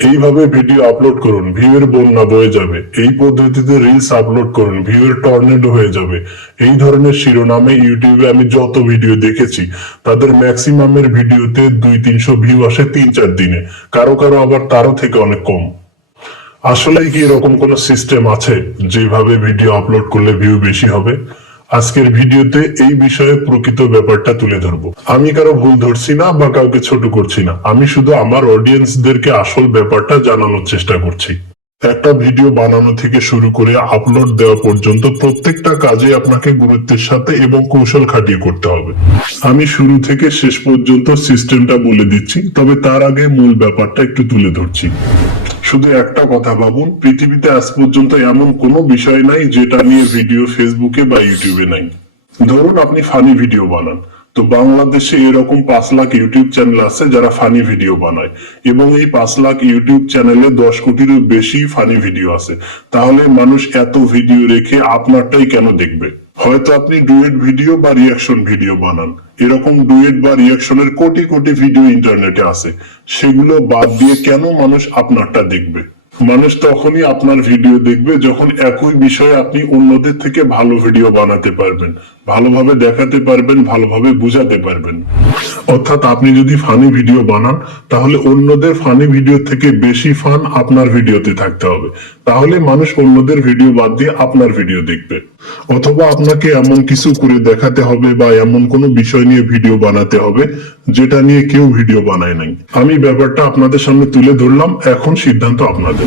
এইভাবে video upload করুন, ভিউয়ের বন্যা বয়ে যাবে। এই পদ্ধতিতে রিলস আপলোড করুন, ভিউয়ের টর্নেডো হয়ে যাবে। এই ধরনের শিরোনামে ইউটিউবে আমি যত ভিডিও দেখেছি তাদের ম্যাক্সিমামের ভিডিওতে 200-300 ভিউ আসে 3-4 দিনে, কারো কারো আবার তারও থেকে অনেক কম। আসলেই কি এরকম কোনো সিস্টেম আছে যেভাবে ভিডিও আপলোড করলে ভিউ বেশি হবে? আজকের ভিডিওতে এই বিষয়ে প্রকৃত ব্যাপারটা তুলে ধরবো। আমি কারো ভুল ধরছি না বা কাউকে ছোট করছি না, আমি শুধু আমার অডিয়েন্সদেরকে আসল ব্যাপারটা জানানোর চেষ্টা করছি। একটা ভিডিও বানানো থেকে শুরু করে আপলোড দেওয়া পর্যন্ত প্রত্যেকটা কাজে আপনাকে গুরুত্বের সাথে এবং কৌশল খাটিয়ে করতে হবে। আমি শুরু থেকে শেষ পর্যন্ত সিস্টেমটা বলে দিচ্ছি, তবে তার আগে মূল ব্যাপারটা একটু তুলে ধরছি। শুধু একটা কথা ভাবুন, পৃথিবীতে আজ পর্যন্ত এমন কোনো বিষয় নাই যেটা নিয়ে ভিডিও ফেসবুকে বা ইউটিউবে নাই। ধরুন আপনি ফানি ভিডিও বানান, তো বাংলাদেশে এরকম 5 লাখ ইউটিউব চ্যানেল আছে যারা ফানি ভিডিও বানায়, এবং এই 5 লাখ ইউটিউব চ্যানেলে 10 কোটিরও বেশি ফানি ভিডিও আছে। তাহলে মানুষ এত ভিডিও রেখে আপনারটাই কেন দেখবে? হয়তো আপনি ডুয়েট ভিডিও বা রিয়াকশন ভিডিও বানান, এরকম ডুয়েট বা রিয়াকশনের কোটি কোটি ভিডিও ইন্টারনেটে আছে। সেগুলো বাদ দিয়ে কেন মানুষ আপনারটা দেখবে? মানুষ তখনই আপনার ভিডিও দেখবে যখন একই বিষয়ে আপনি অন্যদের থেকে ভালো ভিডিও বানাতে পারবেন, ভালোভাবে দেখাতে পারবেন, ভালোভাবে বুঝাতে পারবেন। অর্থাৎ আপনি যদি ফানি ভিডিও বানান, তাহলে অন্যদের ফানি ভিডিও থেকে বেশি ফান আপনার ভিডিওতে থাকতে হবে। তাহলে মানুষ অন্যদের ভিডিও বাদ দিয়ে আপনার ভিডিও দেখবে। অথবা আপনাকে এমন কিছু করে দেখাতে হবে বা এমন কোনো বিষয় নিয়ে ভিডিও বানাতে হবে যেটা নিয়ে কেউ ভিডিও বানায় নাই। আমি ব্যাপারটা আপনাদের সামনে তুলে ধরলাম, এখন সিদ্ধান্ত আপনাদের।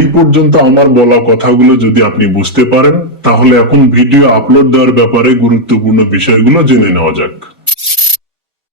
এই পর্যন্ত আমার বলা কথাগুলো যদি আপনি বুঝতে পারেন, তাহলে এখন ভিডিও আপলোড দেওয়ার ব্যাপারে গুরুত্বপূর্ণ বিষয়গুলো জেনে নেওয়া যাক।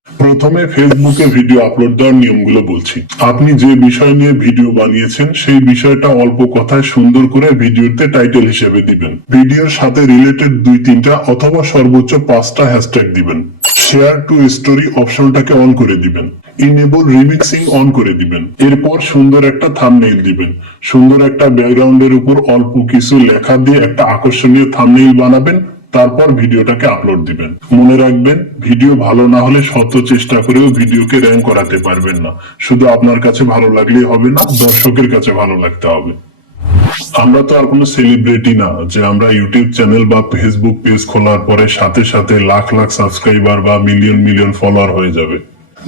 প্রথমে ফেসবুকে ভিডিও আপলোড দেওয়ার নিয়মগুলো বলছি। আপনি যে বিষয় নিয়ে ভিডিও বানিয়েছেন সেই বিষয়টা অল্প কথায় সুন্দর করে ভিডিওতে টাইটেল হিসেবে দিবেন। ভিডিওর সাথে রিলেটেড 2-3টা অথবা সর্বোচ্চ 5টা হ্যাশট্যাগ দিবেন। শেয়ার টু স্টোরি অপশনটাকে অন করে দিবেন। ইনেবল রিমিক্সিং অন করে দিবেন। এরপর সুন্দর একটা থাম্বনেইল দিবেন। সুন্দর একটা ব্যাকগ্রাউন্ডের উপর অল্প কিছু লেখা দিয়ে একটা আকর্ষণীয় থাম্বনেইল বানাবেন। তারপর ভিডিওটাকে আপলোড দিবেন। মনে রাখবেন, ভিডিও ভালো না হলে শত চেষ্টা করেও ভিডিওকে র্যাঙ্ক করাতে পারবেন না। শুধু আপনার কাছে ভালো লাগলেই হবে না, দর্শকের কাছে ভালো লাগতে হবে। আমরা তো আর কোনো সেলিব্রিটি না যে আমরা ইউটিউব চ্যানেল বা ফেসবুক পেজ খোলার পরে সাথে সাথে লাখ লাখ সাবস্ক্রাইবার বা মিলিয়ন মিলিয়ন ফলোয়ার হয়ে যাবে।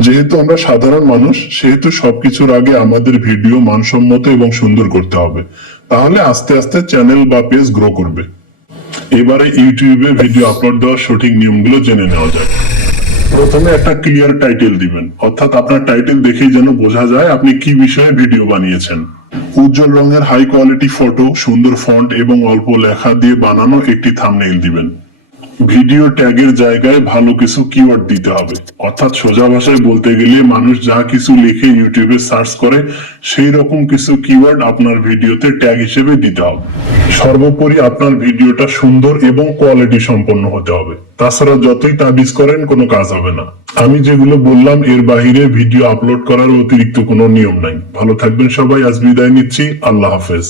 যেহেতু আমরা সাধারণ মানুষ, সেহেতু সবকিছুর আগে আমাদের ভিডিও মানসম্মত এবং সুন্দর করতে হবে। তাহলে আস্তে আস্তে চ্যানেল বা পেজ গ্রো করবে। এবারে ইউটিউবে ভিডিও আপলোড দেওয়ার সঠিক নিয়মগুলো জেনে নেওয়া যাক। প্রথমে একটা ক্লিয়ার টাইটেল দিবেন, অর্থাৎ আপনার টাইটেল দেখেই যেন বোঝা যায় আপনি কি বিষয়ে ভিডিও বানিয়েছেন। উজ্জ্বল রঙের হাই কোয়ালিটি ফটো, সুন্দর ফন্ট এবং অল্প লেখা দিয়ে বানানো একটি থাম্বনেইল দিবেন। ভিডিও ট্যাগের জায়গায় ভালো কিছু কিওয়ার্ড দিতে হবে, অর্থাৎ সোজা ভাষায় বলতে গেলে মানুষ যা কিছু লিখে ইউটিউবে সার্চ করে সেই রকম কিছু কিওয়ার্ড আপনার ভিডিওতে ট্যাগ হিসেবে দিতে হবে। সর্বোপরি আপনার ভিডিওটা সুন্দর এবং কোয়ালিটি সম্পন্ন হতে হবে। তাছাড়া যতই তাবিজ করেন কোনো কাজ হবে না। আমি যেগুলো বললাম এর বাইরে ভিডিও আপলোড করার অতিরিক্ত কোনো নিয়ম নাই। ভালো থাকবেন সবাই, আজ বিদায় নিচ্ছি। আল্লাহ হাফেজ।